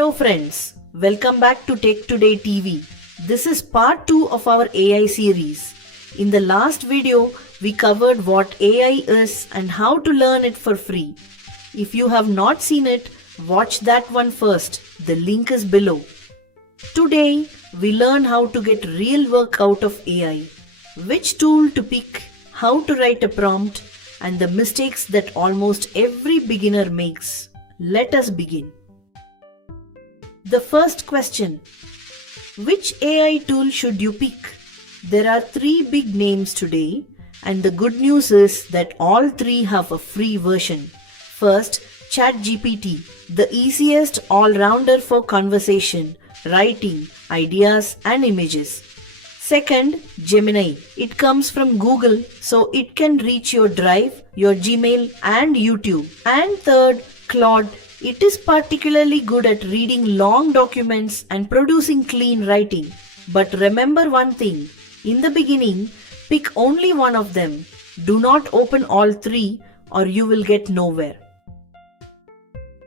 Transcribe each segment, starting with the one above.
Hello friends, welcome back to Tech Today TV. This is part 2 of our AI series. In the last video, we covered what AI is and how to learn it for free. If you have not seen it, watch that one first. The link is below. Today, we learn how to get real work out of AI, which tool to pick, how to write a prompt, and the mistakes that almost every beginner makes. Let us begin. The first question: which AI tool should you pick? There are 3 big names today, and the good news is that all 3 have a free version. First, ChatGPT, the easiest all-rounder for conversation, writing, ideas and images. Second, Gemini. It comes from Google, so it can reach your Drive, your Gmail and YouTube. And third, Claude. It is particularly good at reading long documents and producing clean writing. But remember one thing, in the beginning, pick only one of them. Do not open all 3 or you will get nowhere.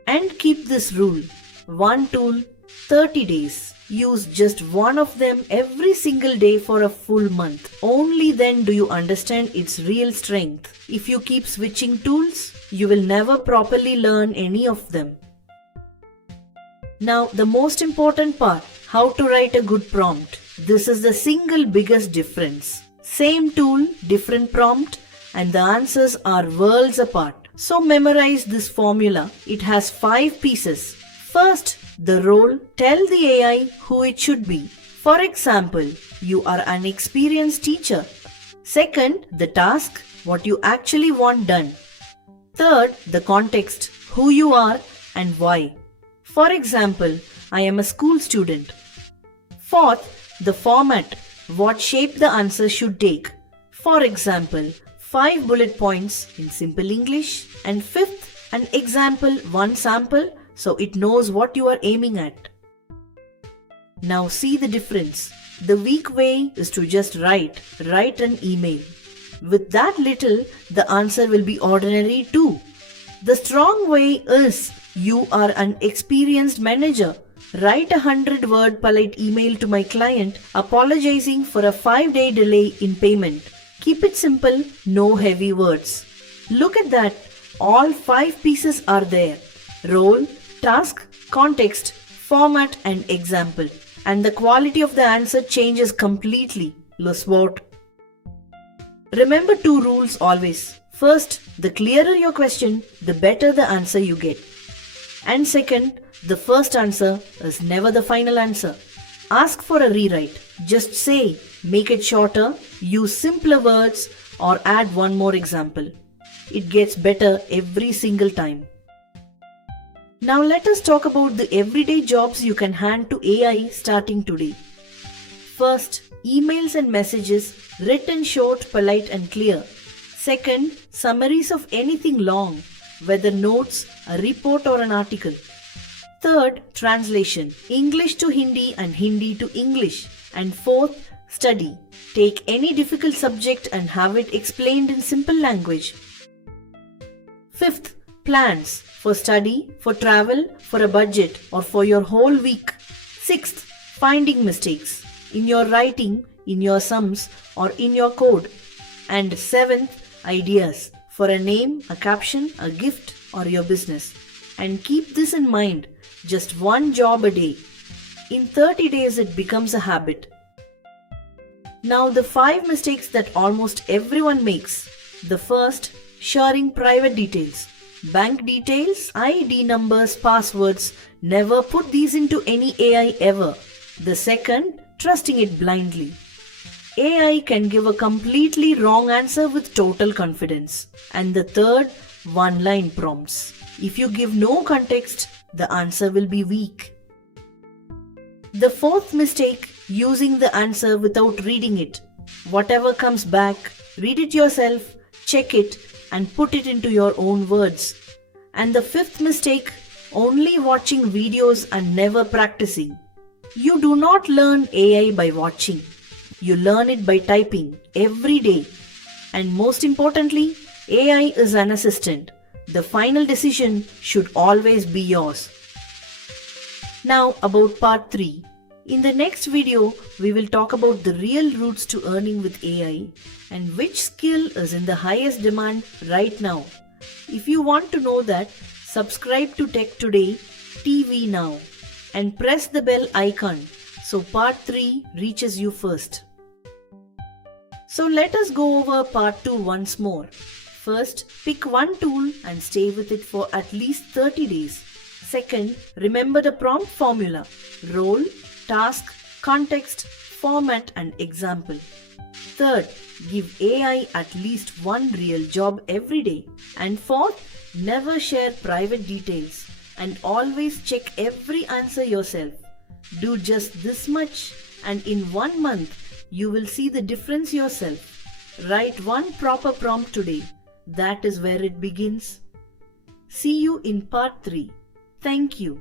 And keep this rule, one tool, 30 days. Use just one of them every single day for a full month. Only then do you understand its real strength. If you keep switching tools, you will never properly learn any of them. Now, the most important part, how to write a good prompt. This is the single biggest difference. Same tool, different prompt, and the answers are worlds apart. So memorize this formula. It has 5 pieces. First, the role. Tell the AI who it should be. For example, you are an experienced teacher. Second, the task, what you actually want done. Third, the context, who you are and why. For example, I am a school student. Fourth, the format, what shape the answer should take. For example, 5 bullet points in simple English. And fifth, an example, one sample, so it knows what you are aiming at. Now see the difference. The weak way is to just write an email. With that little, the answer will be ordinary too. The strong way is you are an experienced manager. Write a 100-word polite email to my client apologizing for a 5-day delay in payment. Keep it simple, no heavy words. Look at that. All 5 pieces are there. Role, task, context, format and example. And the quality of the answer changes completely. Look what? Remember 2 rules always. First, the clearer your question, the better the answer you get. And second, the first answer is never the final answer. Ask for a rewrite. Just say, make it shorter, use simpler words or add one more example. It gets better every single time. Now let us talk about the everyday jobs you can hand to AI starting today. First, emails and messages, written short, polite and clear. Second, summaries of anything long, whether notes, a report or an article. Third, translation, English to Hindi and Hindi to English. And fourth, study. Take any difficult subject and have it explained in simple language. Fifth, plans, for study, for travel, for a budget or for your whole week. Sixth, finding mistakes in your writing, in your sums or in your code. And seventh, ideas for a name, a caption, a gift or your business. And keep this in mind, just one job a day. In 30 days it becomes a habit. Now the 5 mistakes that almost everyone makes. The first, sharing private details. Bank details, ID numbers, passwords. Never put these into any AI ever. The second, trusting it blindly. AI can give a completely wrong answer with total confidence. And the third, one-line prompts. If you give no context, the answer will be weak. The fourth mistake, using the answer without reading it. Whatever comes back, read it yourself, check it, and put it into your own words. And the fifth mistake, only watching videos and never practicing. You do not learn AI by watching. You learn it by typing every day. And most importantly, AI is an assistant. The final decision should always be yours. Now about part 3. In the next video, we will talk about the real routes to earning with AI and which skill is in the highest demand right now. If you want to know that, subscribe to Tech Today TV now and press the bell icon so part 3 reaches you first. So let us go over part 2 once more. First, pick one tool and stay with it for at least 30 days. Second, remember the prompt formula: role, task, context, format and example. Third, give AI at least one real job every day. And fourth, never share private details and always check every answer yourself. Do just this much and in 1 month you will see the difference yourself. Write one proper prompt today. That is where it begins. See you in part 3. Thank you.